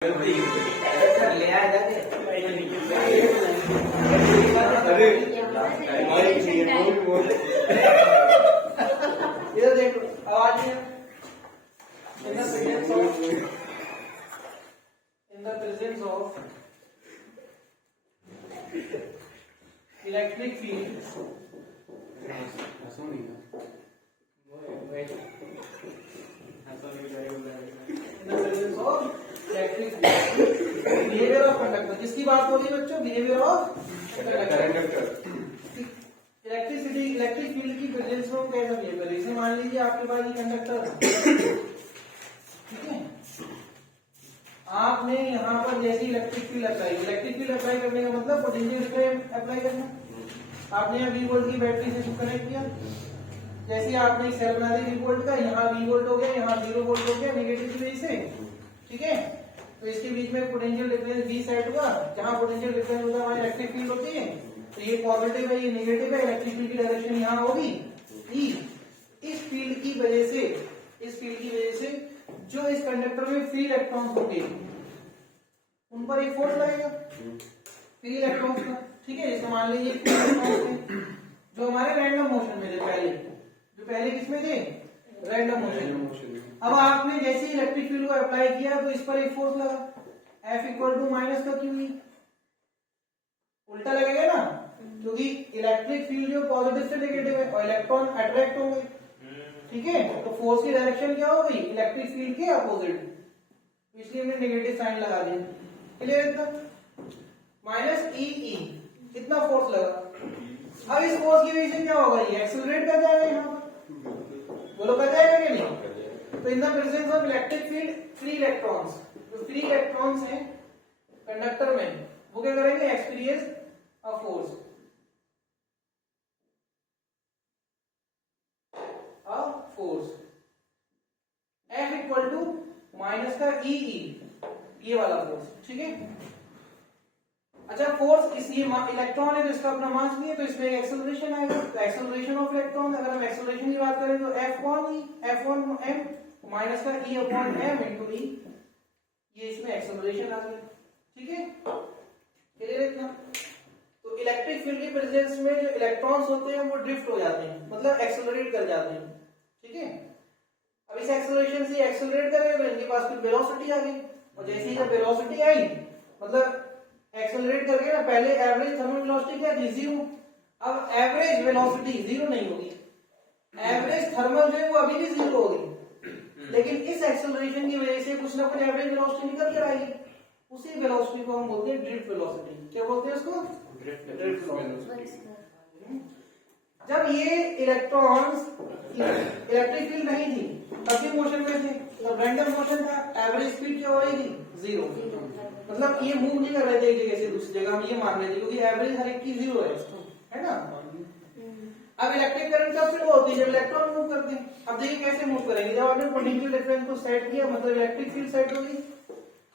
इधर देखो आवाज नहीं in the presence of electric field behaviour of conductor. किसकी बात हो रही है बच्चों? Behaviour of conductor. Electric field की प्रेजेंस में कैसा बिहेव करें? जैसे मान लीजिए आपके पास ये कंडक्टर, ठीक है, आपने यहाँ पर जैसे इलेक्ट्रिक फील्ड अप्लाई करने का मतलब पोटेंशियल अप्लाई करना। आपने यहाँ V वोल्ट की बैटरी से कनेक्ट किया, जैसे आपने सेल बना दी V वोल्ट का, यहाँ V वोल्ट हो गया, यहाँ 0 वोल्ट हो गया नेगेटिव की वजह से, ठीक है। तो इसके बीच में पोटेंशियल डिफरेंस V सेट हुआ, जहाँ पोटेंशियल डिफरेंस होगा वहाँ इलेक्ट्रिक फील्ड होती है। तो ये पॉजिटिव है, ये नेगेटिव है, इलेक्ट्रिक फील्ड की डायरेक्शन यहाँ होगी E। इस फील्ड की वजह से जो इस कंडक्टर में फ्री इलेक्ट्रॉन्स होंगे उन पर एक फोर्स लगेगा फ्री इलेक्ट्रॉन्स का, ठीक है। जैसे मान लीजिए फ्री इलेक्ट्रॉन्स थे जो हमारे रैंडम मोशन में थे, पहले किसमें थे? Random motion. अब आपने जैसे इलेक्ट्रिक फील्ड को अप्लाई किया तो इस पर एक फोर्स लगा, F इक्वल टू माइनस का QE। उल्टा लगेगा ना, क्योंकि इलेक्ट्रिक फील्ड जो पॉजिटिव से नेगेटिव है और इलेक्ट्रॉन अट्रैक्ट होंगे, ठीक है। तो फोर्स की डायरेक्शन क्या हो गई? इलेक्ट्रिक फील्ड के अपोजिट, इसलिए हमने नेगेटिव साइन लगा दिया। क्लियर? इतना माइनस EE इतना फोर्स लगा। अब इस फोर्स की वजह से क्या होगा? ये एक्सेलरेट कर जाएगा यहाँ पर, बोलो कर जाएगा कि नहीं? तो in the presence of electric field free electrons, जो फ्री इलेक्ट्रॉन्स हैं कंडक्टर में, वो क्या करेंगे? Experience a force, F equal to minus का EE, ये वाला फोर्स, ठीक है। अच्छा, फोर्स इस ये इलेक्ट्रॉन है तो इसका अपना मास भी है, तो इसमें एक्सेलरेशन आएगा। तो एक्सेलरेशन ऑफ इलेक्ट्रॉन, अगर हम एक्सेलरेशन की बात करें तो F1m माइनस का E upon m into E, ये इसमें एक्सेलरेशन आ गया, ठीक है। क्लियर है इतना? तो इलेक्ट्रिक फील्ड की प्रेजेंस में जो इलेक्ट्रॉन्स होते हैं वो ड्रिफ्ट हो जाते हैं, मतलब एक्सेलरेट कर जाते हैं, ठीक है। अब इस एक्सेलरेशन से एक्सेलरेट करेंगे तो इनके पास कुछ वेलोसिटी आ गई, और जैसे ही जब वेलोसिटी आई मतलब एक्सेलरेट करके ना, पहले एवरेज थर्मल वेलोसिटी क्या थी? 0। अब एवरेज वेलोसिटी 0 नहीं होगी, एवरेज थर्मल जो है वो अभी भी 0 होगी, लेकिन इस एक्सेलरेशन की वजह से कुछ ना कुछ एवरेज वेलोसिटी निकल कर आएगी। उसी वेलोसिटी को हम बोलते हैं ड्रिफ्ट वेलोसिटी। क्या बोलते हैं उसको? Drift velocity. जब ये इलेक्ट्रॉन्स इलेक्ट्रिक फील्ड नहीं थी तब भी मोशन में थे, तब रैंडम मोशन था, एवरेज स्पीड क्या होगी? 0। मतलब ये मूव नहीं कर रहे थे एक जगह से दूसरी जगह, हम ये मान रहे थे क्योंकि एवरेज हर एक की 0 है ना। अब इलेक्ट्रिक करंट कब फ्लो होती है? जब इलेक्ट्रॉन मूव करते हैं। अब देखिए कैसे मूव करेंगे, जब आपने पोटेंशियल डिफरेंस को सेट किया मतलब इलेक्ट्रिक फील्ड सेट होगी।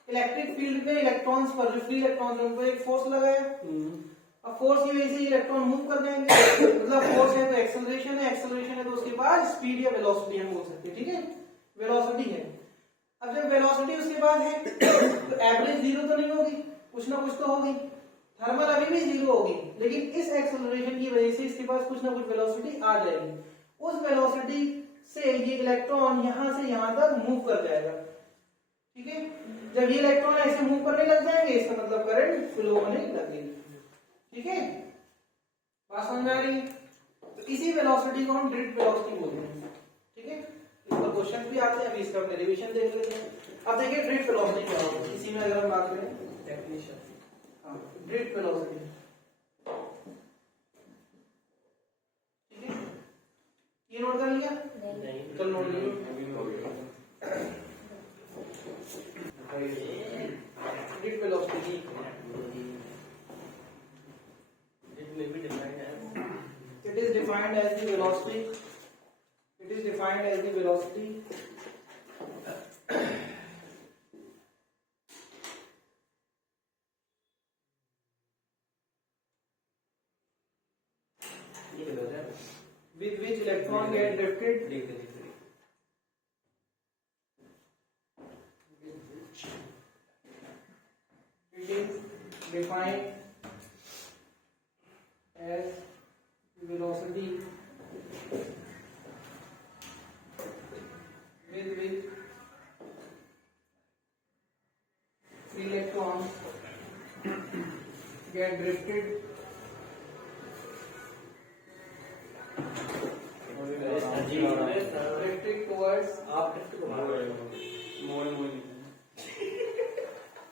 इलेक्ट्रिक फील्ड में इलेक्ट्रॉन्स पर, जो फ्री इलेक्ट्रॉन्स है उन पर एक फोर्स लगाया, अब फोर्स की वजह से इलेक्ट्रॉन मूव कर जाएंगे, मतलब फोर्स है तो एक्सेलरेशन है, एक्सेलरेशन है तो उसके बाद स्पीड या वेलोसिटी हम बोल सकते हैं, ठीक है। वेलोसिटी है, अब जब वेलोसिटी उसके बाद है तो एवरेज 0 तो नहीं होगी, कुछ ना कुछ तो होगी, थर्मल अभी भी 0 होगी, लेकिन इस एक्सेलरेशन की वजह से इसके पास कुछ ना कुछ वेलोसिटी आ जाएगी। उस वेलोसिटी से ये इलेक्ट्रॉन यहां से यहां तक मूव कर जाएगा, ठीक है। जब ये इलेक्ट्रॉन ऐसे मूव करने लग जाएंगे इसका मतलब करंट फ्लो होने लगेगी, ठीक है। बात समझ में आ रही है? तो इसी वेलोसिटी को हम ड्रिफ्ट वेलोसिटी बोलते हैं, ठीक है। इस पर क्वेश्चन भी आते हैं, अभी इसका अपने रिवीजन देख लेते हैं। अब देखिए ड्रिफ्ट वेलोसिटी क्या होती है, इसी में अगर हम बात करें डेफिनेशन, हाँ ड्रिफ्ट वेलोसिटी, ठीक है। ये नोट कर लिया? नहीं, चल note Leo. Drift velocity it is defined as the velocity with which electron get drifted define as velocity with electron get drifted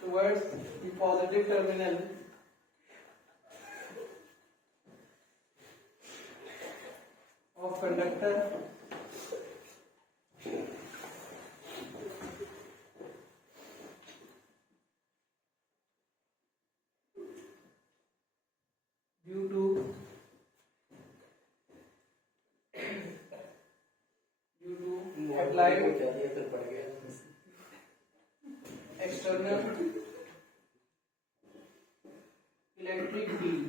towards the positive terminal of conductor due to applied external electric field.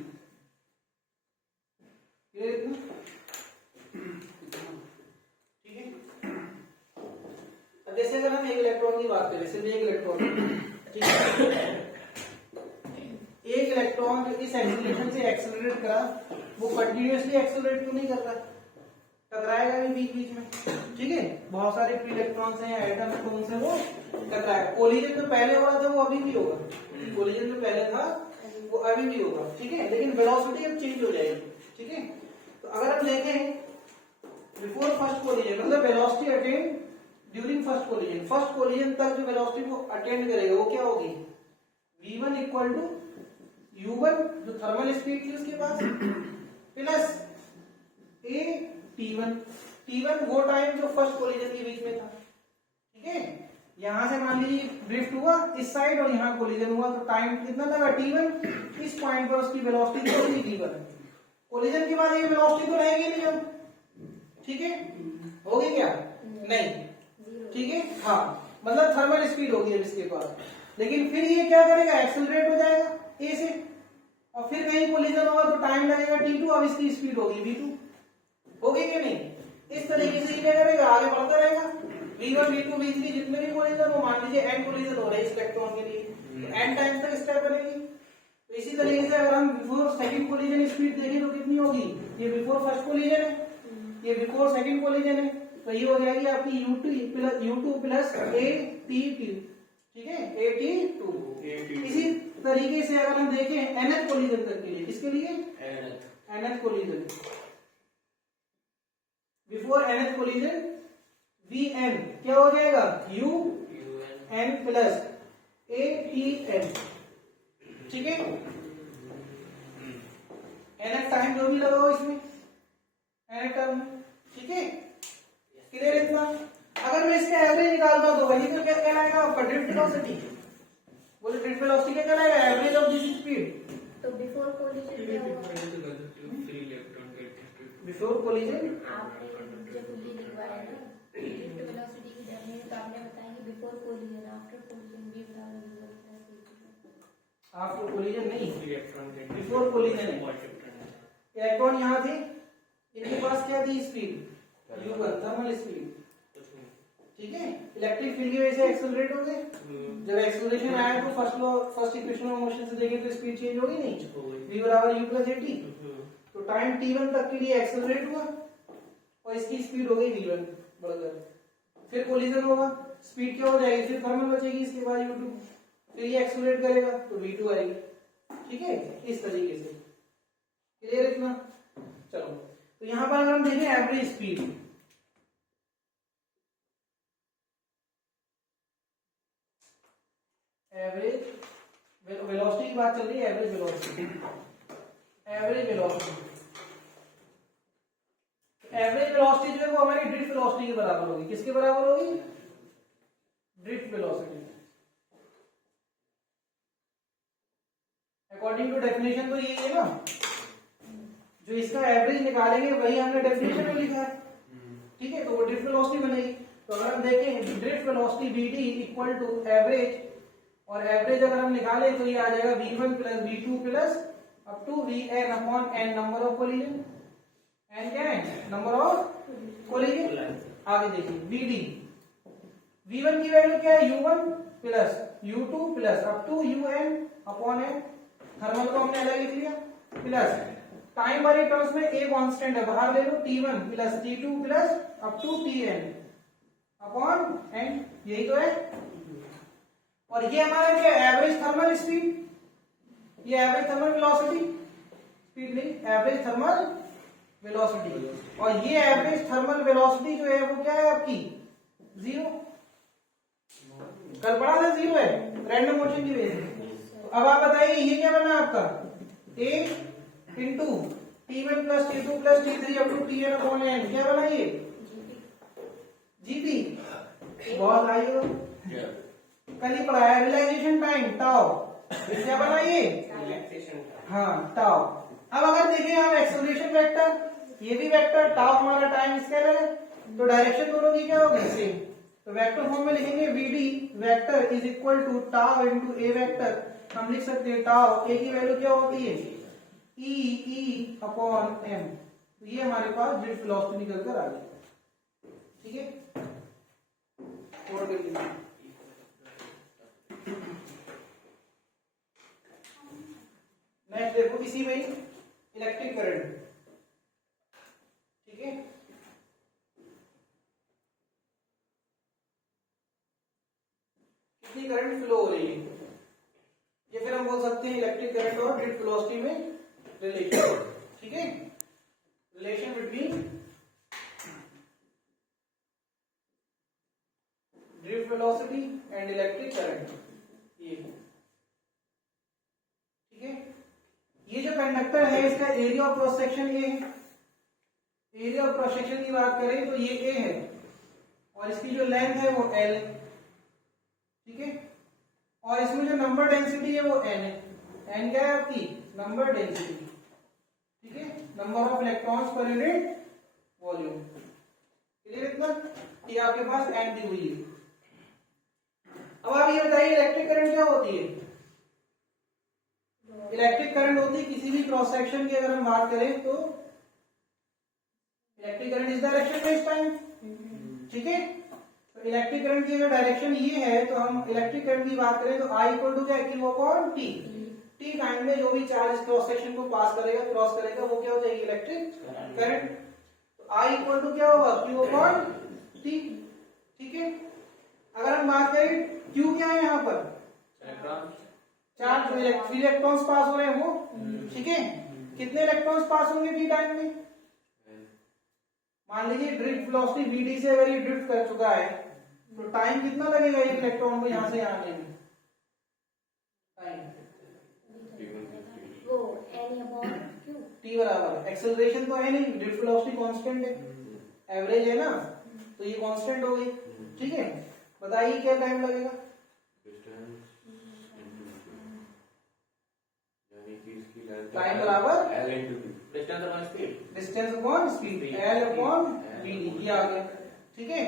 ठीक है। अब जैसे अगर हम एक electron की बात करें, सिर्फ एक इलेक्ट्रॉन, ठीक है, एक इलेक्ट्रॉन इस एक्सीलरेशन से एक्सेलरेट करा, वो कंटिन्यूअसली एक्सेलरेट क्यों नहीं कर रहा, टकराएगा भी बीच बीच में, ठीक है। बहुत सारे फ्री इलेक्ट्रॉन्स हैं, एटम्स हैं, तो उनसे वो टकराएगा। कोलिजन जो पहले हो रहा था वो अभी भी होगा, कोलिजन जो पहले था वो अभी भी होगा, ठीक है, लेकिन वेलोसिटी अब चेंज हो जाएगी, ठीक है। तो अगर हम देखें बिफोर फर्स्ट कोलिजन, मतलब velocity attain during first collision तक जो वेलोसिटी को अटेंड करेगा वो क्या होगी, v1 इक्वल टू u1 जो थर्मल स्पीड थी उसके पास, प्लस a t1 वो टाइम जो फर्स्ट कोलिजन के बीच में था, ठीक है। यहां से मान लीजिए ड्रिफ्ट हुआ इस साइड और यहां कोलिजन हुआ, तो टाइम कितना लगा t1, इस पॉइंट पर उसकी वेलोसिटी तो होगी v1, कोलिजन के बाद ये वेलोसिटी तो रहेगी नहीं अब, ठीक है, होगी क्या, नहीं, ठीक है, हाँ, मतलब थर्मल स्पीड होगी अब इसके पास, लेकिन फिर ये क्या करेगा, एक्सेलरेट हो जाएगा a से, और फिर कहीं कोलिजन होगा तो टाइम लगेगा t2, अब इसकी स्पीड होगी v2, होगी कि नहीं। इस तरीके से क्या करेगा, आगे बढ़ता रहेगा, v1 v2 v3 जितने भी कोलिजन हो, मान लीजिए n कोलिजन हो रहे हैं इस इलेक्ट्रॉन के लिए, तो n टाइम्स तक स्टेप करेगी। तो इसी तरीके से अगर हम बिफोर सेकंड कोलिजन स्पीड देखें तो कितनी होगी, ये बिफोर फर्स्ट कोलिजन है, ये बिफोर सेकंड कोलिजन है, तो ये हो जाएगी आपकी u2 प्लस at2, ठीक है, at2। इसी तरीके से अगर हम देखें nth कोलिजन तक के लिए, किसके लिए, nth collision, before nth collision vn क्या हो जाएगा, un प्लस atn, ठीक है, nth टाइम जो भी लगाओ इसमें nth टर्म, ठीक है, क्लियर इतना। अगर मैं इसका एवरेज निकालता हूं तो वही तो क्या कहलाएगा आपका, ड्रिफ्ट वेलोसिटी, बोले ड्रिफ्ट वेलोसिटी क्या कहलाएगा, एवरेज ऑफ दिस स्पीड। तो बिफोर कोलिजन क्या हुआ, बिफोर कोलिजन आपने जब ये लिखवाया ना ड्रिफ्ट वेलोसिटी की जर्नी में, तो आपने बताया कि before collision, after collision v बराबर u1 plus a2। After collision नहीं, बिफोर कोलिजन है। इलेक्ट्रॉन यहाँ थे, इनके पास क्या थी स्पीड, u1 थर्मल स्पीड, ठीक है, इलेक्ट्रिक फील्ड की वजह से एक्सेलरेट हो गए, जब एक्सेलरेशन आया तो फर्स्ट इक्वेशन ऑफ मोशन से देखें तो स्पीड चेंज होगी नहीं, v बराबर u प्लस at, तो टाइम t1 तक के लिए एक्सेलरेट हुआ और इसकी स्पीड हो गई v1 बढ़कर, फिर कोलिजन होगा, स्पीड क्या हो जाएगी, फिर थर्मल बचेगी, इसके बाद u2, फिर ये एक्सेलरेट करेगा तो v2 आएगी, ठीक है, इस तरीके से, क्लियर इतना। चलो, तो यहां पर अगर हम देखें एवरेज स्पीड, एवरेज वेलोसिटी की बात चल रही है, एवरेज वेलोसिटी जो है वो हमारी ड्रिफ्ट वेलोसिटी के बराबर होगी, किसके बराबर होगी, drift velocity. According to definition तो यही है ना, जो इसका एवरेज निकालेंगे वही हमने डेफिनेशन में लिखा है, ठीक है, तो वो ड्रिफ्ट वेलोसिटी बनेगी। तो अगर हम देखें drift velocity vd equal to average, और एवरेज अगर हम निकालें तो ये आ जाएगा v1 plus v2 plus up to vn upon n number of collision, n क्या है, नंबर ऑफ कोलिजन। आगे देखिए vd, v1 की वैल्यू क्या है, u1 plus u2 plus up to un upon n, thermal को हमने अलग लिख लिया, प्लस टाइम वाले टर्म्स में ए कांस्टेंट है, बाहर ले लो T1 plus T2 plus up to Tn upon n, यही तो है। और ये हमारा क्या एवरेज थर्मल स्पीड, ये एवरेज थर्मल वेलोसिटी, स्पीड नहीं एवरेज थर्मल वेलोसिटी, और ये एवरेज थर्मल वेलोसिटी जो है वो क्या है आपकी 0, कल पढ़ा था 0 है रैंडम मोशन की वजह से। तो अब आप बताइए ये क्या बना आपका a into T1 plus T2 plus T3 up to Tn upon n, क्या बना ये जीपी, बहुत आई हो कल ही पढ़ा है, रिलैक्सेशन टाइम टाउ, क्या बना ये हाँ टाउ। अब अगर देखें आप एक्सेलरेशन वेक्टर, ये भी वेक्टर, टाउ हमारा टाइम स्केलर है, तो डायरेक्शन दोनों की क्या होगी सेम, तो वेक्टर फॉर्म में लिखेंगे vd vector is equal to tau into a vector, हम लिख सकते हैं टाउ a की वैल्यू क्या होती है e अपॉन m, तो ये हमारे पास ड्रिफ्ट वेलोसिटी निकल कर आ गई, ठीक है। और नेक्स्ट देखो इसी में इलेक्ट्रिक करंट, ठीक है। कितनी करंट फ्लो हो रही है, ये फिर हम बोल सकते हैं इलेक्ट्रिक करंट और ड्रिफ्ट वेलोसिटी में रिलेशन, ठीक है, relation between drift velocity and electric current, ये ठीक है। ये जो कंडक्टर है इसका एरिया ऑफ क्रॉस सेक्शन ये है, एरिया ऑफ क्रॉस सेक्शन की बात करें तो ये a है और इसकी जो लेंथ है वो l, ठीक है, और इसमें जो नंबर डेंसिटी है वो n है, n क्या है आपकी नंबर डेंसिटी, ठीक है, number of electrons per unit volume, clear इतना, ये आपके पास n दी हुई है। अब आप ये बताइए इलेक्ट्रिक करंट क्या होती है, इलेक्ट्रिक करंट होती है किसी भी क्रॉस सेक्शन की अगर हम बात करें तो इलेक्ट्रिक करंट इस डायरेक्शन में इस टाइम, ठीक है, तो इलेक्ट्रिक करंट की अगर डायरेक्शन ये है तो हम इलेक्ट्रिक करंट की बात करें तो I इक्वल टू क्या Q upon T, T time में जो भी चार्ज इस क्रॉस सेक्शन को पास करेगा क्रॉस करेगा वो क्या हो जाएगी इलेक्ट्रिक करंट, तो I इक्वल टू क्या होगा Q अपॉन T, ठीक है। अगर हम बात करें Q क्या है यहाँ पर चार्ज, जो इलेक्ट्रॉन्स पास हो रहे हैं वो, ठीक है, कितने इलेक्ट्रॉन्स पास होंगे टी टाइम में, मान लीजिए ड्रिफ्ट वेलोसिटी vd से अगर ये ड्रिफ्ट कर चुका है तो टाइम कितना लगेगा एक इलेक्ट्रॉन को यहां से आने में, टाइम वो n अपॉन q, t बराबर एक्सेलरेशन तो है नहीं, ड्रिफ्ट वेलोसिटी कांस्टेंट है, एवरेज है ना, तो ये कांस्टेंट हो गई, ठीक है। बताइए क्या टाइम लगेगा, टाइम बराबर distance upon speed l upon vd, ये आ गया, ठीक है।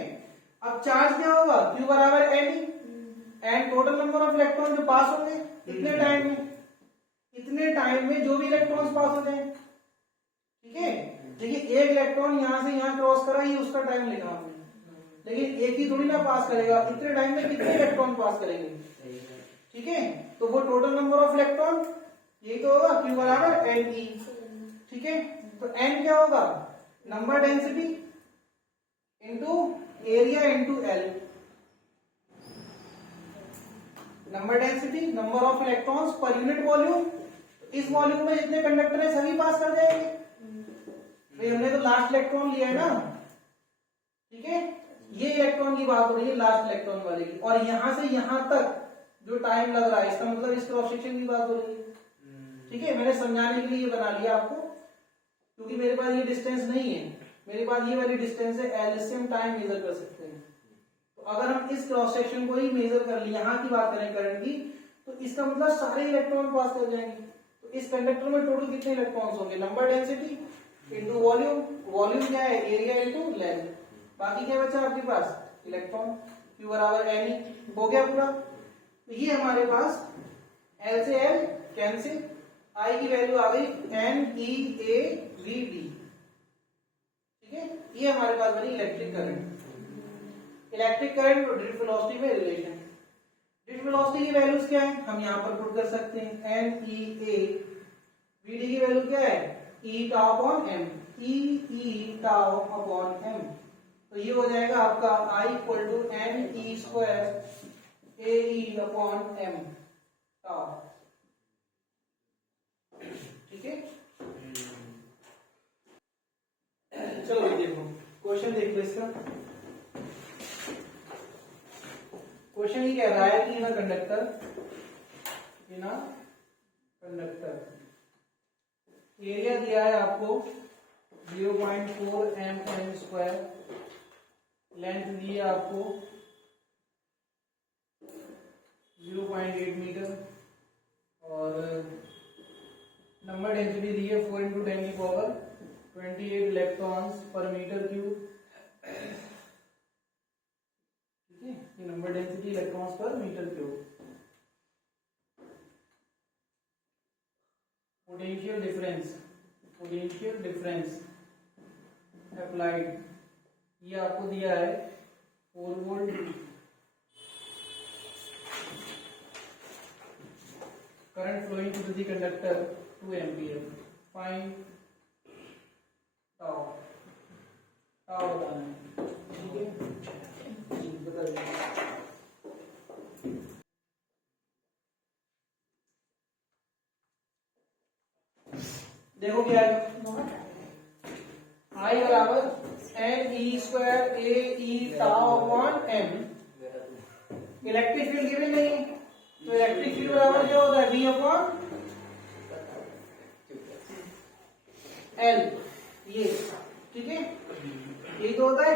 अब चार्ज क्या होगा q बराबर n total number of electron जो पास होंगे इतने टाइम में, इतने टाइम में जो भी इलेक्ट्रॉन्स पास हो जाए, ठीक है। देखिए एक इलेक्ट्रॉन यहां से यहां क्रॉस करा ये उसका टाइम लिखा हमने, लेकिन एक ही थोड़ी ना पास करेगा, इतने टाइम में कितने इलेक्ट्रॉन पास करेंगे, ठीक है, तो वो टोटल नंबर ऑफ इलेक्ट्रॉन यही तो होगा q बराबर n e, ठीक है। तो n क्या होगा number density into area into l, number density number of electrons per unit volume, इस वॉल्यूम में जितने कंडक्टर है सभी पास कर जाएंगे, भाई हमने तो लास्ट इलेक्ट्रॉन लिया है ना, ठीक है, ये इलेक्ट्रॉन की बात हो रही है लास्ट इलेक्ट्रॉन वाले की, और यहां से यहां तक जो टाइम लग रहा है इसका मतलब इस क्रॉस सेक्शन की बात हो रही है, ठीक है। मैंने समझाने के लिए ये बना लिया आपको, क्योंकि मेरे पास ये डिस्टेंस नहीं है, मेरे पास ये वाली डिस्टेंस है l, इससे हम टाइम मेजर कर सकते हैं, तो अगर हम इस क्रॉस सेक्शन को ही मेजर कर ले, यहाँ की बात करें करंट की, तो इसका मतलब सारे इलेक्ट्रॉन पास कर जाएंगे, तो इस कंडक्टर में टोटल कितने इलेक्ट्रॉन्स होंगे number density into volume, volume क्या है एरिया इंटू लेंथ, बाकी क्या बचा आपके पास इलेक्ट्रॉन, q बराबर n e, हो गया पूरा। तो ये हमारे पास l से l कैंसिल, I की वैल्यू आ गई n e a v d, ठीक है, ये हमारे पास बनी इलेक्ट्रिक करंट, इलेक्ट्रिक करंट और ड्रिफ्ट वेलोसिटी में रिलेशन। नेट वेलोसिटी की वैल्यूज क्या है हम यहाँ पर पुट कर सकते हैं एन ई ए, वीडी की वैल्यू क्या है E tau upon M, E tau upon M, तो ये हो जाएगा आपका I equal to N E square A E upon M tau, ठीक है। चलो भाई देखो क्वेश्चन देख लो इसका। क्वेश्चन ये कह रहा है कि इन कंडक्टर एरिया दिया है आपको 0.4 mm स्क्वायर, लेंथ दी है आपको 0.8 मीटर और नंबर डेंसिटी दी है 4 × 10 की पावर 28 इलेक्ट्रॉन्स पर मीटर क्यूब, ठीक है। ये नंबर डेंसिटी इलेक्ट्रॉन्स पर metre cube. Potential difference applied, ये आपको दिया है 4 volt, current flowing through the conductor 2 ampere, find tau, tau बताना है, ठीक है। बता दीजिए। देखो क्या है I बराबर एन ई स्क्वायर ए ई tau upon m, electric field given नहीं तो इलेक्ट्रिक फील्ड बराबर क्या होता है V अपॉन एल, ये ठीक है, यही तो होता है।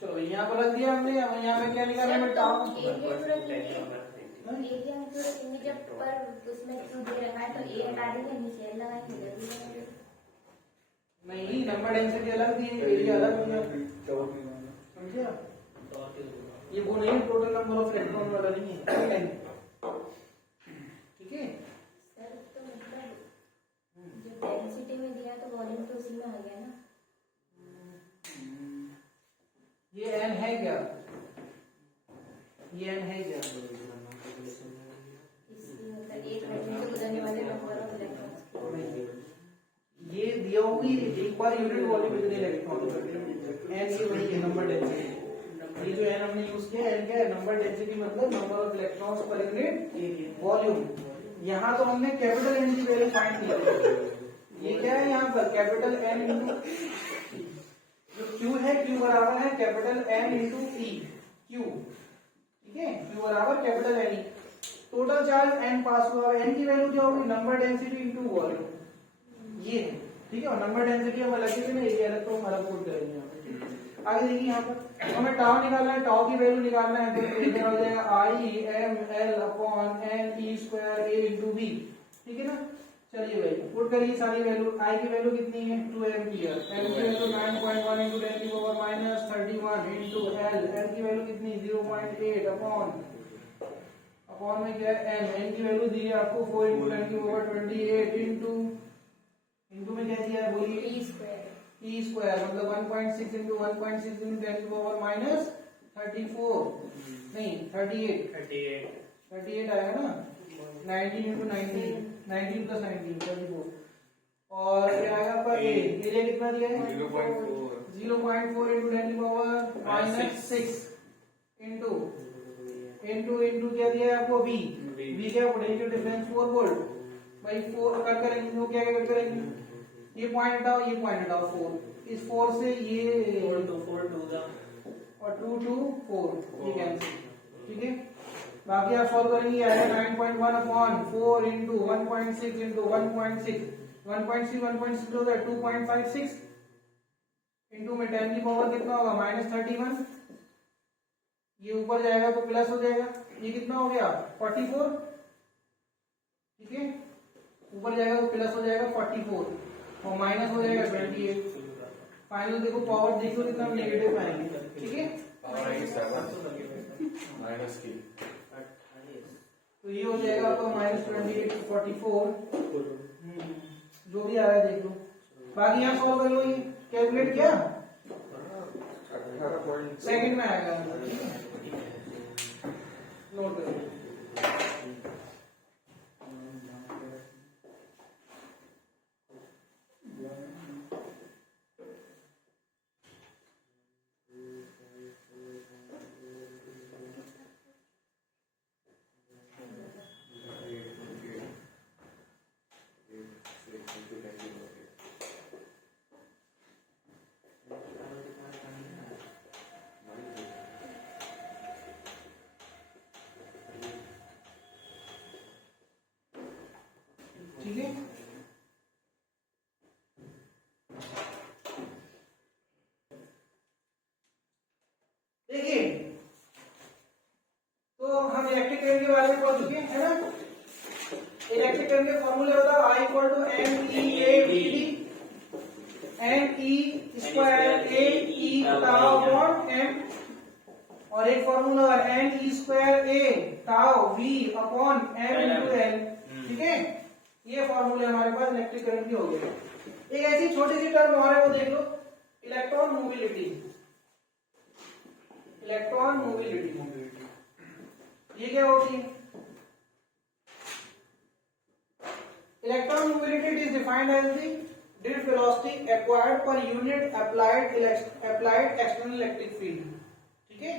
चलो यहाँ पर रख दिया हमने, अब यहाँ पे क्या निकाला हमें टाउ, एरिया में थोड़ा इमेज पर उसमें क्यों दे रखा है तो ए हटा देंगे नीचे एल लगाएंगे, नहीं नंबर डेंसिटी अलग दी है, एरिया अलग दिया, समझे आप? ये वो नहीं टोटल नंबर ऑफ इलेक्ट्रॉन वाला नहीं है, ठीक है। सर तो मतलब जो डेंसिटी में दिया तो वॉल्यूम तो उसी में आ गया ना, ये एन है क्या, ये एन है क्या, इसलिए मतलब एक वॉल्यूम से गुजरने वाले नंबर ऑफ इलेक्ट्रॉन्स, ये दिया होगी एक बार यूनिट वॉल्यूम कितने इलेक्ट्रॉन, एन ये वही है नंबर डेंसिटी, ये जो एन हमने यूज किया एन क्या है नंबर डेंसिटी, मतलब number of electrons per unit volume. यहाँ तो हमने कैपिटल एन की वैल्यू फाइंड की, ये क्या है यहाँ पर कैपिटल एन इंटू जो क्यू है, क्यू बराबर है capital N into e, q, ठीक है, क्यू बराबर capital N e. Total charge N pass हुआ, एन की वैल्यू क्या होगी नंबर डेंसिटी इंटू वॉल्यूम, ये है, ठीक है। और नंबर डेंसिटी हम अलग से नहीं, ये अलग तो हम अलग पुट करेंगे यहाँ पे। आगे देखिए यहाँ पर हमें टाउ निकालना है, टाउ की वैल्यू निकालना है तो क्या हो जाएगा I M L upon N E square A into B, ठीक है ना। चलिए भाई पुट करिए सारी वैल्यू, आई की वैल्यू कितनी है 2 एम्पियर, एम की वैल्यू 9.1 इंटू 10 की power minus 31 into L, L की वैल्यू कितनी 0.8 अपॉन में क्या है एम, एन की वैल्यू दी है आपको 4 इंटू 10 की पावर 28 इंटू में क्या दिया है बोलिए ई स्क्वायर, मतलब 1.6 इंटू 1.6 इंटू 10 की पावर माइनस 34 नहीं 38 आएगा ना, 19 इंटू 19 प्लस 19 34, और क्या आएगा आपका ए, एरिया कितना दिया है 0.4 इंटू 10 की पावर माइनस 6 इंटू क्या दिया है आपको बी, बी क्या पोटेंशियल डिफरेंस 4 वोल्ट भाई 4 कट करेंगे तो क्या कट करेंगे, ये पॉइंट हटाओ ये पॉइंट हटाओ 4, इस 4 से ये 4 2 और 2 2 4 ये कैंसिल, ठीक है। बाकी आप सॉल्व करेंगे आएगा 9.1 अपॉन 4 इंटू 1.6 इंटू 1.6 होता है 2.56 इंटू में 10 की पावर कितना होगा माइनस 31, ये ऊपर जाएगा तो प्लस हो जाएगा, ये कितना हो गया 44, ठीक है, ऊपर जाएगा तो प्लस हो जाएगा 44 और माइनस हो जाएगा 28, फाइनल देखो पावर देखो कितना नेगेटिव आएंगे, ठीक है। माइनस की तो ये हो जाएगा आपका माइनस 28 44, जो भी आ रहा है देख लो, बाकी यहाँ सॉल्व कर लो, ये कैलकुलेट किया 18.2 सेकंड में आएगा, नोट करो। ठीक है। देखिए तो हम इलेक्ट्रिक करंट के बारे में पढ़ चुके हैं, है ना। इलेक्ट्रिक करंट के फॉर्मूले बताओ, I equal to M E A V D, M E square A E tau upon M, और एक formula M E square A tau V upon M into L. ठीक है, ये फॉर्मूले हमारे पास इलेक्ट्रिक करंट के हो गए। एक ऐसी छोटी सी टर्म और है, वो देख लो, इलेक्ट्रॉन मोबिलिटी। इलेक्ट्रॉन मोबिलिटी ये क्या होती है? Electron mobility is defined as the drift velocity acquired per unit applied external electric field. ठीक है,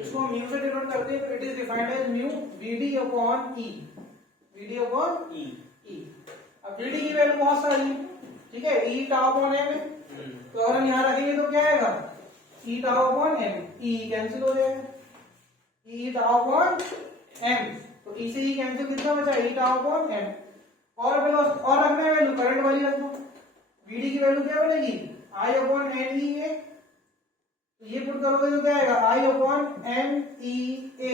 इसको हम म्यू से डिनोट करते हैं, तो it is defined as mu v d upon e, v d upon e. अब वीडी की वैल्यू बहुत सारी, ठीक है, ई टाउ अपॉन एम है, तो अगर हम यहां रखेंगे तो क्या आएगा, e tau upon M, e cancel हो जाएगा, ई टाउ अपॉन एम, तो ई से ई कैंसिल, कितना बचा, ई टाउ अपॉन एम। और वेलोसिटी और रखना है वैल्यू, करंट वाली रख दो, वीडी की वैल्यू क्या बनेगी, आई अपॉन एन ई ए, तो ये पुट करोगे तो क्या आएगा, आई अपॉन एम ई ए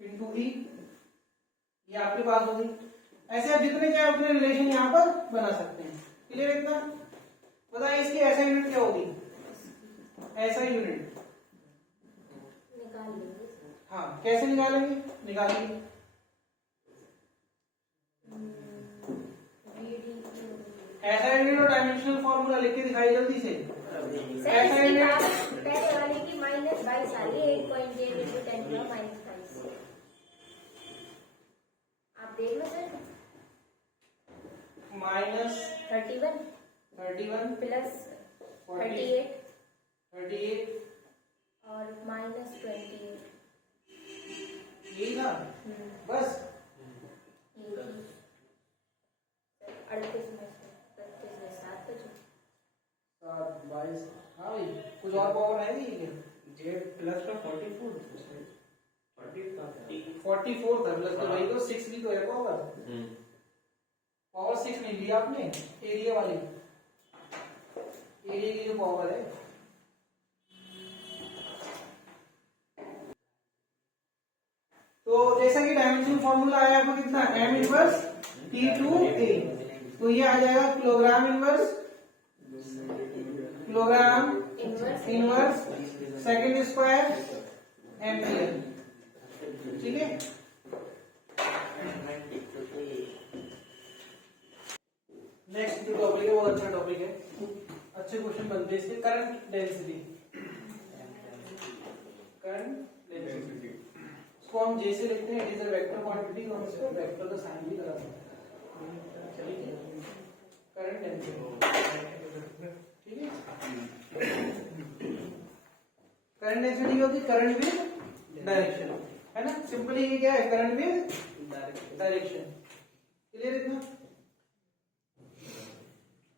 इंटू ई, ये आपके पास होगी। ऐसे आप जितने चाहे उतने रिलेशन यहाँ पर बना सकते हैं। क्लियर इतना? बताइए इसकी ऐसा यूनिट क्या होगी, ऐसा यूनिट निकाल लेंगे। हाँ, कैसे निकालेंगे, निकालेंगे ऐसा यूनिट और डायमेंशनल फॉर्मूला लिख के दिखाई जल्दी से। ऐसा यूनिट पहले वाले की -22 आ रही है, 8.8 into 10 -22। आप देख लो सर, माइनस 31 प्लस 38 और -28, यही ना, बस 38 में 7 बचे। 7 22, हाँ भाई कुछ और पावर है नहीं क्या, जेड प्लस का 44 44 था प्लस, तो भाई तो 6 भी तो है पावर, पावर 6 नहीं ली आपने, एरिया वाली, एरिया की जो पावर है। तो जैसा कि डायमेंशनल फॉर्मूला आया आपको कितना, m इनवर्स T2a, तो ये आ जाएगा kilogram inverse second square ampere. ठीक है, नेक्स्ट जो टॉपिक है वो अच्छा टॉपिक है, अच्छे क्वेश्चन बनते हैं इसके। करंट डेंसिटी, इसको हम जे से लिखते हैं, it is a vector quantity, और हम इसको वेक्टर का साइन भी लगा सकते हैं। करंट डेंसिटी, ठीक है, करंट डेंसिटी होती है करंट विद डायरेक्शन, है ना। सिंपली ये क्या है, करंट विद डायरेक्शन। क्लियर इतना?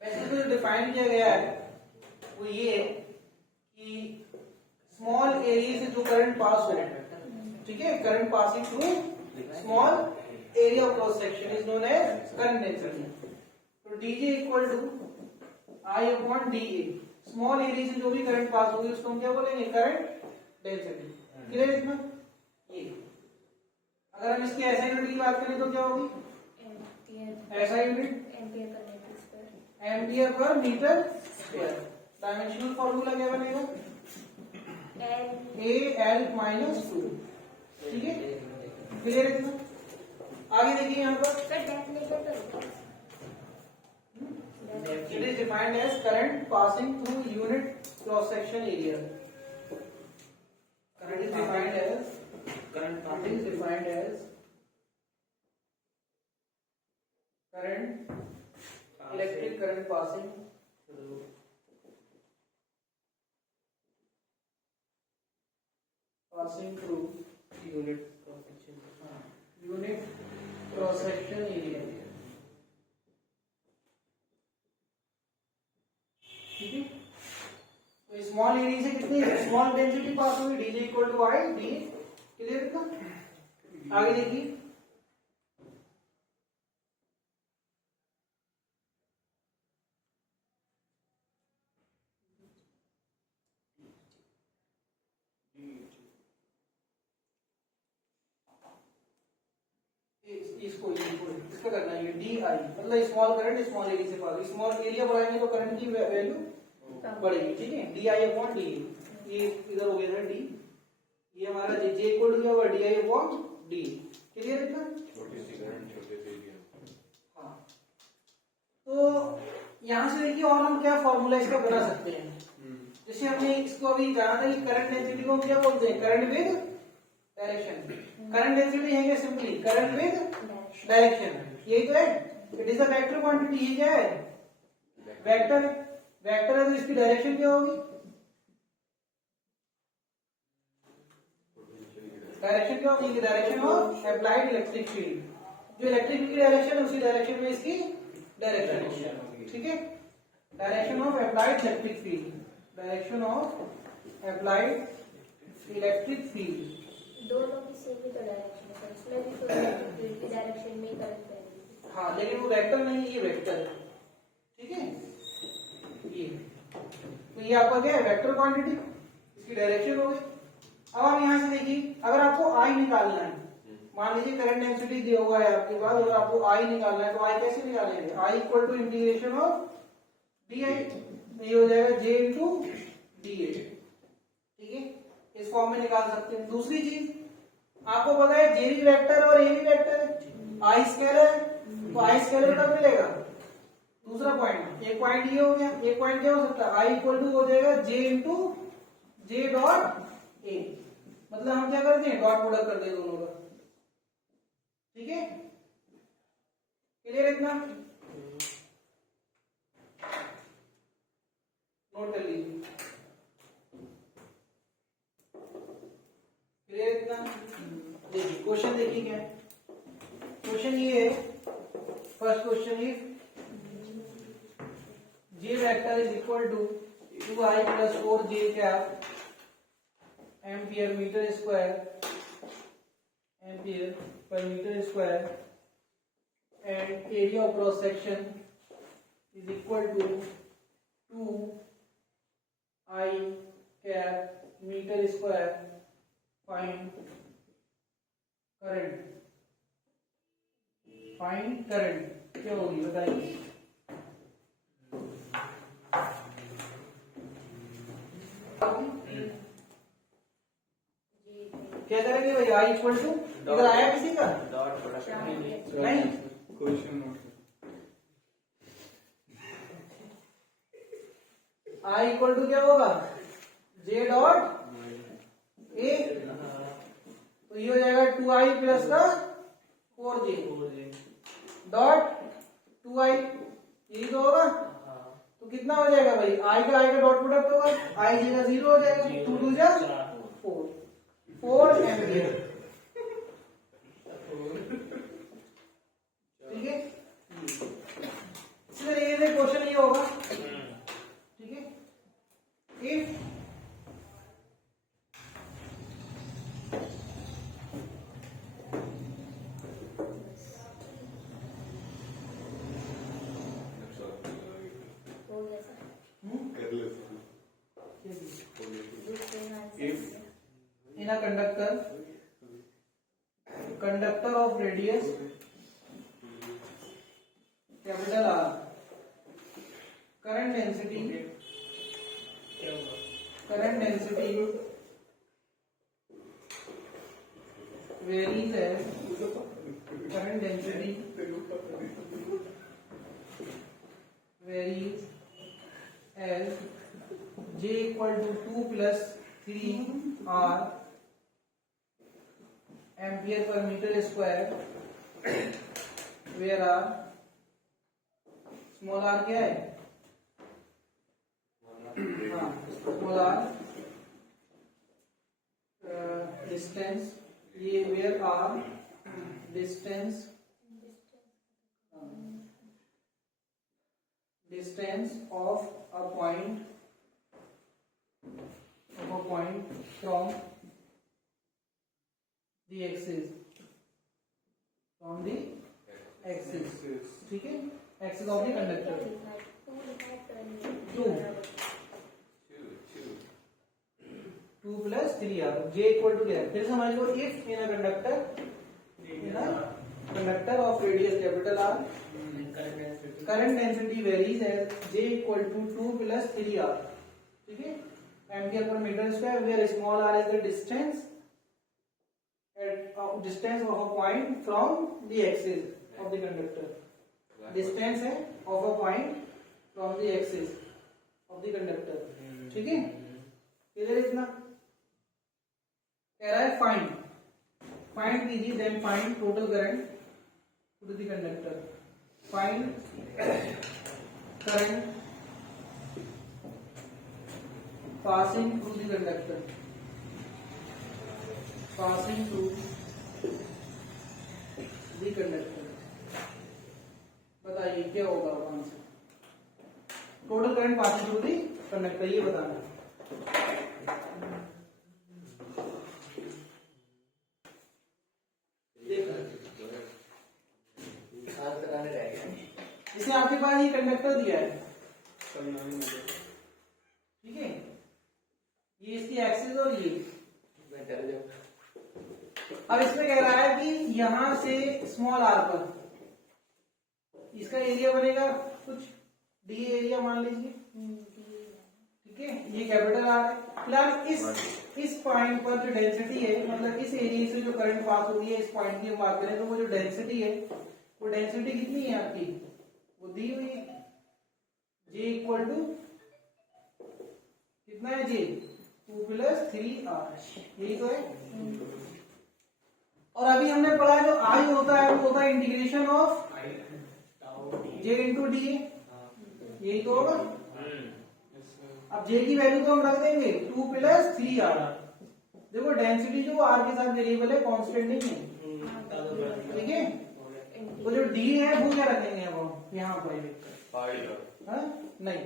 वैसे तो जो डिफाइन किया गया है वो ये है कि स्मॉल एरिया से जो करंट पास हो, ठीक है, current passing through small area of cross section is known as current density. तो d J equal to I upon d A, small area से जो भी करंट पास होगी उसको हम क्या बोलेंगे, करंट डेंसिटी। क्लियर इतना? ये अगर हम इसकी ऐसा यूनिट की बात करें तो क्या होगी, ऐसा unit ampere per metre square. Dimensional formula क्या बनेगा, ए एल माइनस 2। ठीक है, क्लियर इतना? आगे देखिए यहाँ पर, it is defined as current passing through unit cross section area. It is defined as current electric current passing through unit cross section unit cross section area. ठीक है, तो स्मॉल एरिया से कितनी स्मॉल डेंसिटी पास होगी, DJ equal to I D. Clear था? आगे देखिए, इसका करना है डी आई, मतलब स्मॉल करंट स्मॉल एरिया से पास। स्मॉल एरिया बढ़ाएंगे तो करंट की वैल्यू बढ़ेगी। ठीक है, डी आई अपॉन डी, ये इधर हो गया था डी, ये हमारा जे इक्वल टू क्या होगा, D I upon D. Clear है? छोटी सी करंट छोटे से एरिया। हाँ, तो यहाँ से देखिए और हम क्या फॉर्मूला इसका बना सकते हैं। जैसे हमने इसको अभी जाना था कि करंट डेंसिटी को हम क्या बोलते हैं, current with direction. Current density है क्या, सिंपली करंट विद डायरेक्शन, यही तो है। It is a vector quantity. ये क्या है, वेक्टर। वेक्टर है तो इसकी डायरेक्शन क्या होगी, डायरेक्शन क्या होगी, direction of applied electric field. जो इलेक्ट्रिक फील्ड की डायरेक्शन है उसी डायरेक्शन में इसकी डायरेक्शन होगी। ठीक है, direction of applied electric field, direction of applied electric field. दोनों की सेम ही तो डायरेक्शन है, इसमें भी तो इलेक्ट्रिक फील्ड की डायरेक्शन में ही करंट है। हाँ, लेकिन वो वेक्टर नहीं है, ये वेक्टर है। ठीक है, ये तो ये आपका क्या है, वेक्टर क्वांटिटी, इसकी डायरेक्शन हो गई। अब आप यहाँ से देखिए, अगर आपको आई निकालना है, मान लीजिए करंट डेंसिटी दिया हुआ है आपके पास, अगर आपको आई निकालना है तो आई कैसे निकालेंगे, I equal to integration of d I, ये हो जाएगा जे इंटू डी ए। ठीक है, इस फॉर्म में निकाल सकते हैं। दूसरी चीज आपको पता है जे भी वेक्टर और ए भी वेक्टर है, आई स्केलर है, तो आई स्केलर कब मिलेगा, दूसरा पॉइंट। एक पॉइंट ये हो गया, एक पॉइंट क्या हो सकता है, आई इक्वल टू हो जाएगा J into J dot A, मतलब हम क्या करते हैं, डॉट प्रोडक्ट करते हैं दोनों का। ठीक है, क्लियर इतना, नोट कर लीजिए। क्लियर इतना, देखिए क्वेश्चन देखिए क्या है। क्वेश्चन ये है, first question is J vector is equal to 2i plus 4j cap ampere meter square, ampere per meter square, and area of cross section is equal to 2i cap meter square. Find current. Find current क्या होगी बताइए। क्या करेंगे भाई, आई equal to, इधर आया किसी का, डॉट प्रोडक्ट नहीं, question note I equal to क्या होगा, जे डॉट ए, तो ये हो जाएगा 2i प्लस का 4j डॉट 2i, यही तो होगा। तो कितना हो जाएगा भाई, आई का डॉट प्रोडक्ट होगा, आई जगह 0 हो जाएगा, 2 2 जा 4 एम्पियर। ठीक है, इसलिए ये क्वेश्चन ये होगा। ठीक है, इफ हो गया सर, कर ले if in a conductor of radius capital R, current density varies as j equal to 2 plus 3 R ampere per meter square, where R small R क्या है? हाँ, स्मॉल आर डिस्टेंस, ये where R distance of a point from the axis, ठीक है, axis of the conductor. 2 plus 3r, j equal to क्या है? फिर समझ लो, if in a conductor of radius capital R, current density varies as j equal to 2 plus 3r, ठीक है, ampere per metre square, where small r is the distance of a point from the axis of the conductor. Distance है of a point from the axis of the conductor, ठीक है, clear इतना? कह रहा है find कीजिए, then find total current to the conductor. Find current passing through the conductor, बताइए क्या होगा answer? Total current passing through the conductor, ये बताना. इसे आपके पास ये कंडक्टर दिया है, ठीक है, ये इसकी एक्सिस और ये. अब इसमें कह रहा है कि यहां से स्मॉल आर पर इसका एरिया बनेगा कुछ डी एरिया मान लीजिए, ठीक है, ये कैपिटल आर है. फिलहाल इस पॉइंट पर जो डेंसिटी है, मतलब इस एरिया से जो करंट पास होती है, इस पॉइंट की हम बात करें तो वो जो डेंसिटी है, वो डेंसिटी कितनी है आपकी, वो दी हुई है, जे इक्वल टू कितना है, जे 2 plus 3r, यही तो है. और अभी हमने पढ़ा जो आई होता है वो होता है integration of J into D, यही तो होगा. अब जे की वैल्यू तो हम रख देंगे 2 plus 3r. देखो डेंसिटी जो आर के साथ वेरिएबल है, कांस्टेंट नहीं है, ठीक है. वो जो डी है वो क्या रखेंगे अब यहाँ पर, नहीं,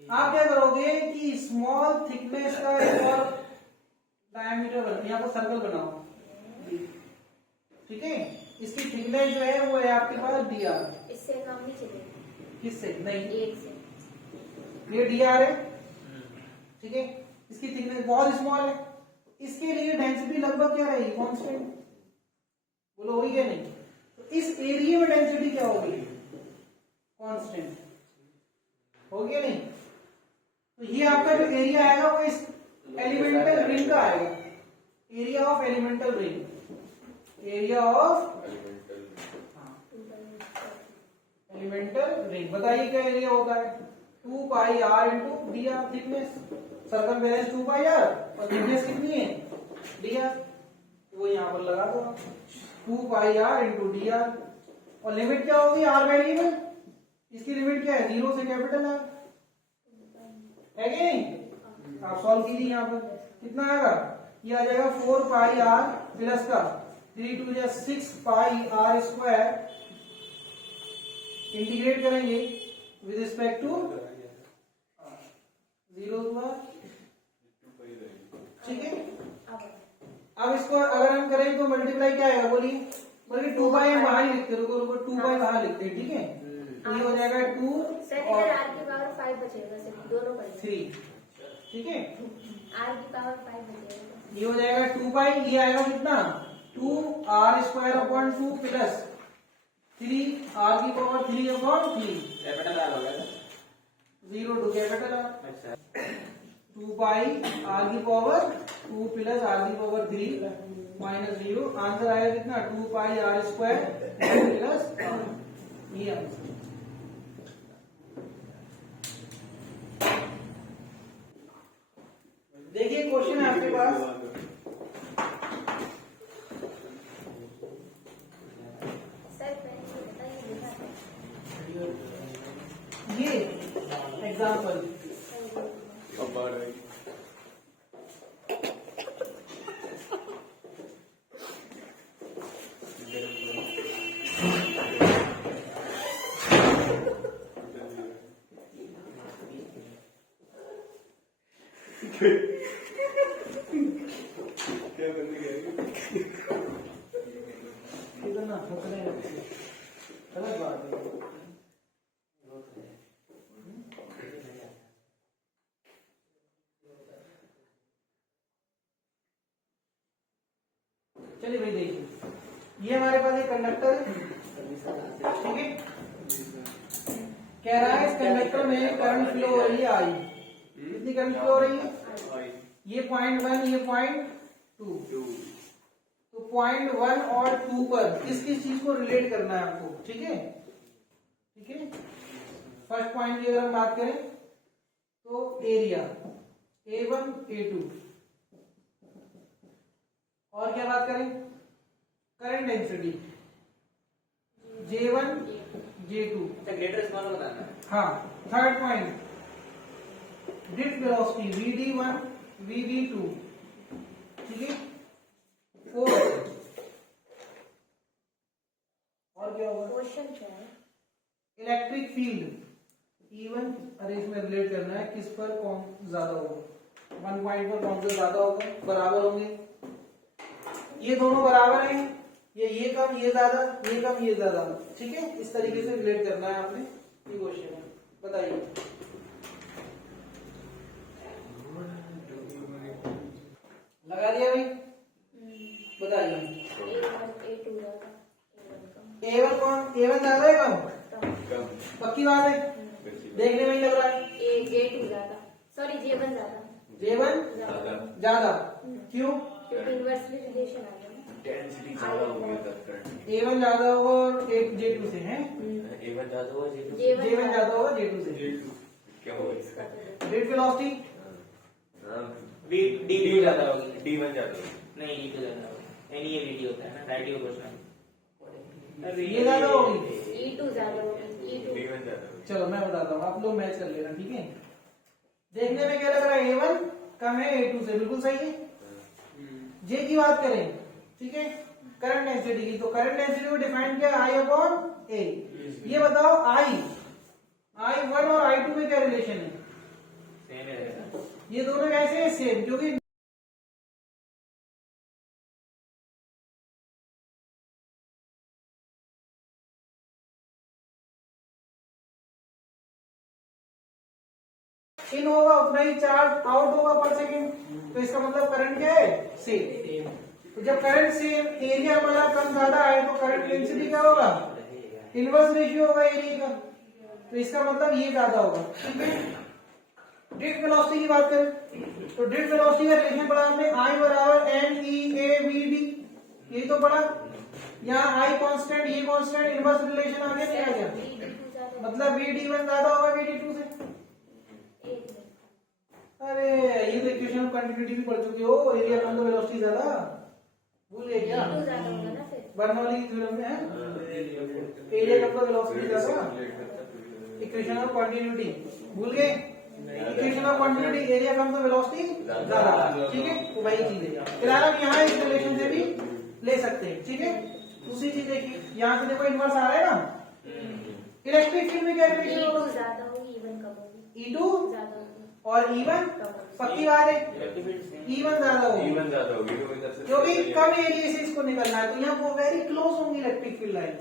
आप क्या करोगे कि स्मॉल थिकनेस का एक और डायमीटर यहाँ पर सर्कल बनाओ, ठीक है. इसकी थिकनेस जो है वो है आपके पास dr. इससे कम नहीं चलेगा, किससे? नहीं, एक से. ये dr है, ठीक है, इसकी थिकनेस बहुत स्मॉल है, इसके लिए डेंसिटी लगभग क्या रहेगी, कांस्टेंट. बोलो वही है नहीं? तो इस एरिया में डेंसिटी क्या होगी, कांस्टेंट होगी या नहीं? तो ये आपका जो एरिया आएगा वो इस एलिमेंटल रिंग का आएगा, area of elemental ring, area of elemental ring. बताइए क्या एरिया होता है, 2 pi r into d r. Thickness circumference 2 pi r और थिकनेस कितनी है, dr, वो यहाँ पर लगा दो, 2 pi r into d r. और लिमिट क्या होगी r वैल्यू में, इसकी लिमिट क्या है, 0 से कैपिटल R है कि नहीं? आप सॉल्व कीजिए, यहाँ पर कितना आएगा, ये आ जाएगा 4 पाई r प्लस का 3 2 6 पाई r स्क्वायर. इंटीग्रेट करेंगे with respect to 0 to r, ठीक है. अब इसको अगर हम करें तो मल्टीप्लाई क्या आएगा, बोलिए, बल्कि 2 पाई हम बाहर लिखते, रुको 2 पाई बाहर लिखते हैं, ठीक है. ये हो जाएगा 2 और r की पावर 5 बचेगा, सर दोनों पर 3, ठीक है. r की पावर 5 बचेगा, ये हो जाएगा 2 पाई, ये आएगा कितना, 2 r square upon 2 plus 3 r की पावर 3 अपॉन 3, कैपिटल आर होगा 0 to capital R. 2 pi r की पावर 2 प्लस r की पावर 3 माइनस 0. आंसर आएगा कितना, 2 pi r square plus r. ये आंसर. देखिए क्वेश्चन है आपके पास, सर पहले बताइए, ये एग्जाम्पल अब बाहर आएगी। क्या करने गए? इधर ना फंसने गलत बात है। चलिए भाई देखिए, ये हमारे पास एक कंडक्टर है, ठीक है। कह रहा है इस कंडक्टर में करंट फ्लो हो रही है आई। कितनी करंट फ्लो हो रही है? ये पॉइंट 1, ये पॉइंट 2। तो पॉइंट 1 और 2 पर किस किस चीज को रिलेट करना है आपको, ठीक है। ठीक है, फर्स्ट पॉइंट की अगर हम बात करें तो एरिया A1 A2, और क्या बात करें, current density J1 J2। Greater small बताना है। हाँ, third point drift velocity VD1 VD2, ठीक है। फोर्थ और क्या होगा, क्वेश्चन क्या है? इलेक्ट्रिक फील्ड E1, अरे इसमें रिलेट करना है किस पर कौन ज्यादा होगा, 1 पॉइंट पर कौन सा ज्यादा होगा, बराबर होंगे, ये दोनों बराबर हैं, ये कम ये ज्यादा, ये कम ये ज्यादा, ठीक है। इस तरीके से रिलेट करना है आपने, ये क्वेश्चन है, बताइए। लगा दिया भाई, बताइए। A1 कौन, A1 ज्यादा है कम? कम। पक्की बात है, देखने में ही लग रहा है। J2 ज्यादा, सॉरी J1 ज्यादा। J1 ज्यादा, क्यों? क्योंकि इनवर्सली रिलेशन आ गया। डेंसिटी ज्यादा हो गया तब करंट। A1 ज्यादा होगा और एक J2 से है, A1 ज्यादा हुआ J1 ज्यादा होगा J2 से। क्या होगा इसका? ड्रिफ्ट वेलोसिटी D2 ज्यादा होगी। D1 ज्यादा होगा। नहीं D2 ज्यादा होगी, NEAVD होता है ना, राइट ऑफ क्वेश्चन। ये ज्यादा होगी, E2 ज्यादा होगी, E2। D1 ज्यादा होगा। चलो मैं बताता हूँ, आप लोग मैच कर लेना, ठीक है। देखने में क्या लग रहा है, A1 कम है A2 से, बिल्कुल सही है। J की बात करें, ठीक है, करंट डेंसिटी की, तो करंट डेंसिटी को डिफाइन किया I/A। ये बताओ I1 और I2 में क्या रिलेशन है? सेम रहेगा। ये दोनों कैसे है, सेम, क्योंकि इन होगा उतना ही चार्ज आउट होगा पर सेकेंड, तो इसका मतलब करंट क्या है, सेम। तो जब करंट सेम, एरिया वाला कम ज्यादा है तो करंट डेंसिटी क्या होगा, इनवर्स रेशियो होगा एरिया का, तो इसका मतलब ये ज्यादा होगा, ठीक है। ड्रिफ्ट वेलोसिटी की बात करें तो ड्रिफ्ट वेलोसिटी का रिलेशन पढ़ा हमने, I बराबर NEAVD, यही तो पढ़ा। यहाँ I कांस्टेंट, ये कांस्टेंट, इनवर्स रिलेशन आ गया, नहीं आ गया, मतलब VD1 ज्यादा होगा VD2 से। अरे ये तो इक्वेशन ऑफ कंटिन्यूटी भी पढ़ चुके हो, एरिया कम तो वेलोसिटी ज्यादा, भूल गए क्या? बर्नौली की थ्योरम में है, एरिया कम तो वेलोसिटी ज्यादा, इक्वेशन ऑफ कंटिन्यूटी भूल गए, इक्वेशन ऑफ कंटिन्यूटी, एरिया कम तो वेलोसिटी ज्यादा, ठीक है। तो वही चीज है, फिलहाल हम यहाँ इस रिलेशन से भी ले सकते हैं, ठीक है। दूसरी चीज देखिए, यहाँ से देखो इनवर्स आ रहा है ना, इलेक्ट्रिक फील्ड में क्या रिलेशन होगा, E2 ज्यादा होगी, E1 कम होगी। E2 ज्यादा होगी और E1 पक्की बात है, E1 ज्यादा होगी, D1 ज्यादा होगी, वो इधर से क्योंकि कम एरिया से इसको निकलना है, तो यहाँ वो वेरी क्लोज होंगी इलेक्ट्रिक फील्ड लाइंस,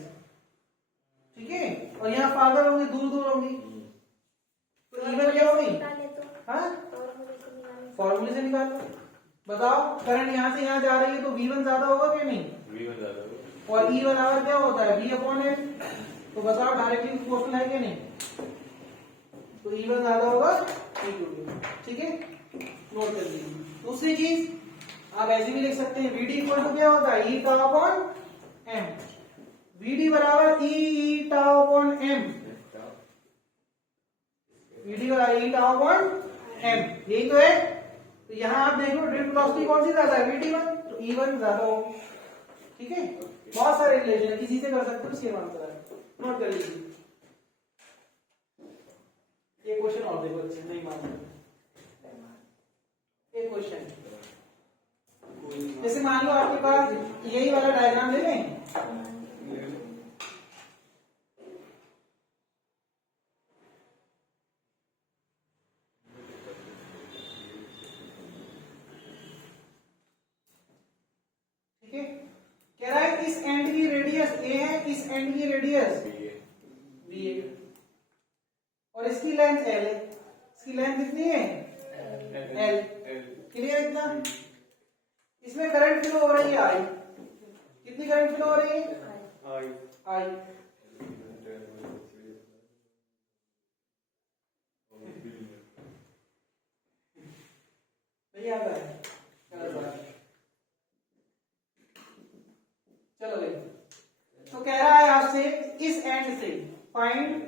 ठीक है, और यहाँ फादर होंगी, दूर दूर होंगी, तो E1 क्या होगी, हाँ फॉर्मूले से निकाल लो, बताओ करंट यहाँ से यहाँ जा रही है तो V1 ज्यादा होगा क्या नहीं, V1 ज्यादा होगा। और E बराबर क्या होता है V/N, तो बताओ डायरेक्टली प्रोपोर्शनल है क्या नहीं, तो E1 ज्यादा होगा E2, ठीक है, नोट कर लीजिए। दूसरी चीज आप ऐसे भी लिख सकते हैं, VD इक्वल टू क्या होता है E/M, VD बराबर E/M, VD बराबर E/M, यही तो है। तो यहाँ आप देख लो ड्रिफ्ट वेलोसिटी कौन सी ज्यादा है, VD1, तो E1 ज्यादा होगा, ठीक है। बहुत सारे रिलेशन है, किसी से कर सकते हो, इसके आंसर है, नोट कर लीजिए। एक क्वेश्चन और देखो अच्छे नहीं मान एक क्वेश्चन जैसे मान लो आपके पास यही वाला डायग्राम ले लें ठीक है कह रहा है इस एंड की रेडियस a है इस एंड की रेडियस b है और इसकी लेंथ l है इसकी लेंथ कितनी है l क्लियर इतना इसमें करंट फ्लो हो रही है I कितनी करंट फ्लो हो रही है I नहीं आता है चलो भाई तो कह रहा है आपसे इस एंड से find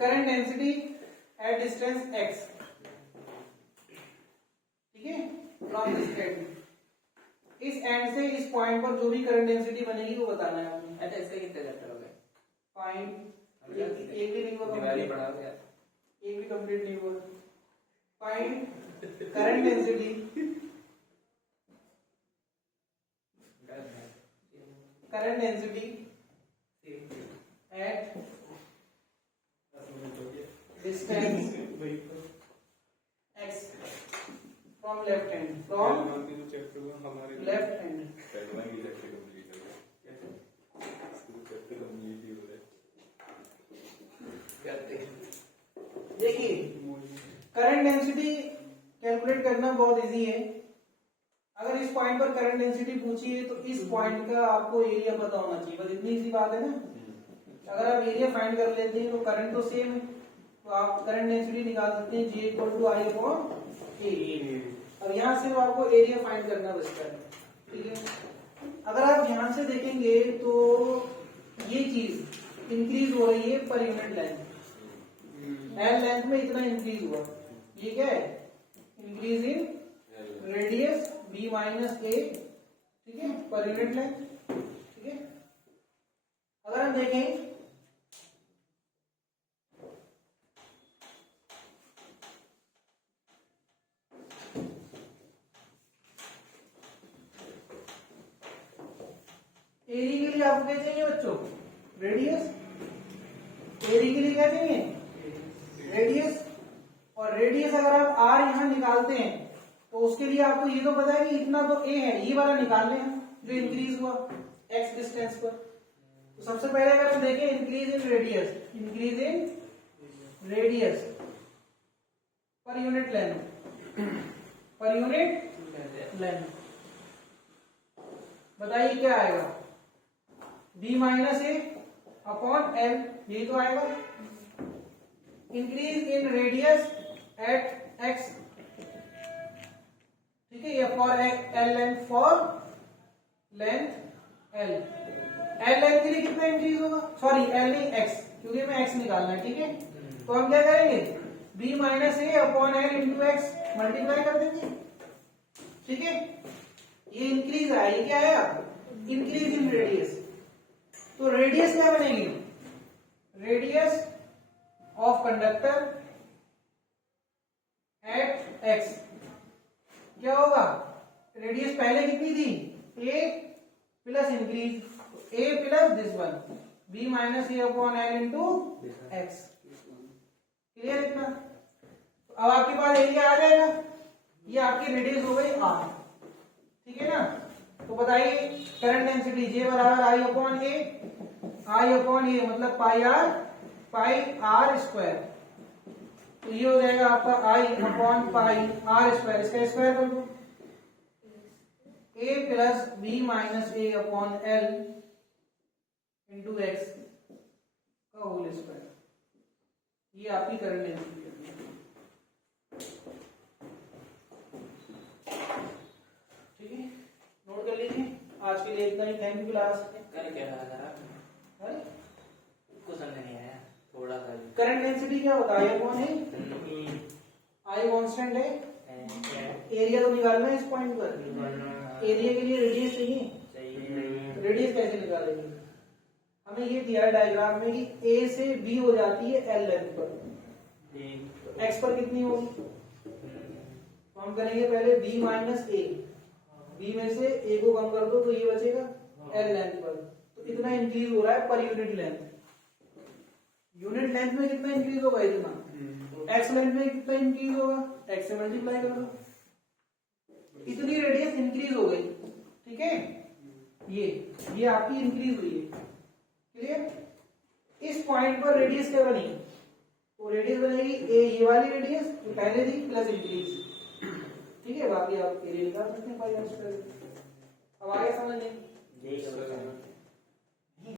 current density at distance x ठीक है फ्रॉम दिस एंड इस एंड से इस पॉइंट पर जो भी करंट डेंसिटी बनेगी वो बताना है आपने अच्छा इससे कितने चैप्टर हो गए फाइंड एक भी नहीं हुआ दिवाली complete। पढ़ा गया एक भी कंप्लीट नहीं हुआ find current density current density at distance x from left hand from left hand देखिए करंट डेंसिटी कैलकुलेट करना बहुत इजी है अगर इस पॉइंट पर करंट डेंसिटी पूछी है तो इस पॉइंट का आपको एरिया पता होना चाहिए बस इतनी इजी बात है ना अगर आप एरिया फाइंड कर लेते हैं तो करंट तो सेम है तो आप करंट डेंसिटी निकाल सकते हैं J = I/A अब यहाँ से तो आपको एरिया फाइंड करना बचता है ठीक है अगर आप ध्यान से देखेंगे तो ये चीज इंक्रीज हो रही है पर यूनिट लेंथ L लेंथ में इतना इंक्रीज हुआ ये क्या है increase in radius b - a ठीक है पर यूनिट लेंथ ठीक है अगर हम देखें एरिया के लिए आपको क्या चाहिए बच्चों रेडियस एरिया के लिए क्या चाहिए रेडियस और रेडियस अगर आप r यहां निकालते हैं तो उसके लिए आपको ये तो पता है कि इतना तो a है ये वाला निकाल लें जो इंक्रीज हुआ x डिस्टेंस पर तो सबसे पहले अगर हम देखें increase in radius per unit length बताइए क्या आएगा b - a/L यही तो आएगा increase in radius at x ठीक है ये for L length for length L length के लिए कितना इंक्रीज होगा सॉरी L नहीं x क्योंकि हमें x निकालना है ठीक है तो हम क्या करेंगे b - a/L into x multiply कर देंगे ठीक है ये इंक्रीज आया ये क्या आया इंक्रीज इन रेडियस तो रेडियस क्या बनेगी radius of conductor at x क्या होगा रेडियस पहले कितनी थी a plus increase a plus this one b - a/L into x clear इतना अब आपके पास एरिया आ जाएगा ये आपकी रेडियस हो गई r ठीक है ना तो बताइए करंट डेंसिटी J = I/A मतलब पाई r तो ये हो जाएगा आपका I/πr², इसका स्क्वायर कर दो a plus b - a/L into x का होल स्क्वायर ये आपकी करंट डेंसिटी है ठीक है नोट कर लीजिए आज के लिए इतना ही थैंक यू क्लास कर क्या रहा था कुछ समझ नहीं आया थोड़ा सा करंट डेंसिटी क्या होता है कौन है I कांस्टेंट है एरिया तो निकालना है इस पॉइंट पर एरिया के लिए रेडियस चाहिए रेडियस कैसे निकालेंगे हमें ये दिया है डायग्राम में कि A से B हो जाती है L लेंथ पर x पर कितनी होगी? तो हम करेंगे पहले b माइनस ए, b में से a को कम कर दो तो ये बचेगा l लेंथ पर। तो इतना इंक्रीज हो रहा है पर यूनिट लेंथ। यूनिट लेंथ में कितना इंक्रीज होगा? इतना। x लेंथ में कितना इंक्रीज होगा? x से मल्टीप्लाई कर दो, इतनी रेडियस इंक्रीज हो गई। ठीक है, ये आपकी इंक्रीज हुई है। क्लियर? इस पॉइंट पर रेडियस क्या बनी? तो रेडियस बनेगी ए, ये वाली रेडियस जो पहले थी प्लस इंक्रीज। ठीक है, बाकी आप एरिया निकाल सकते हैं। अब आगे समझ लें।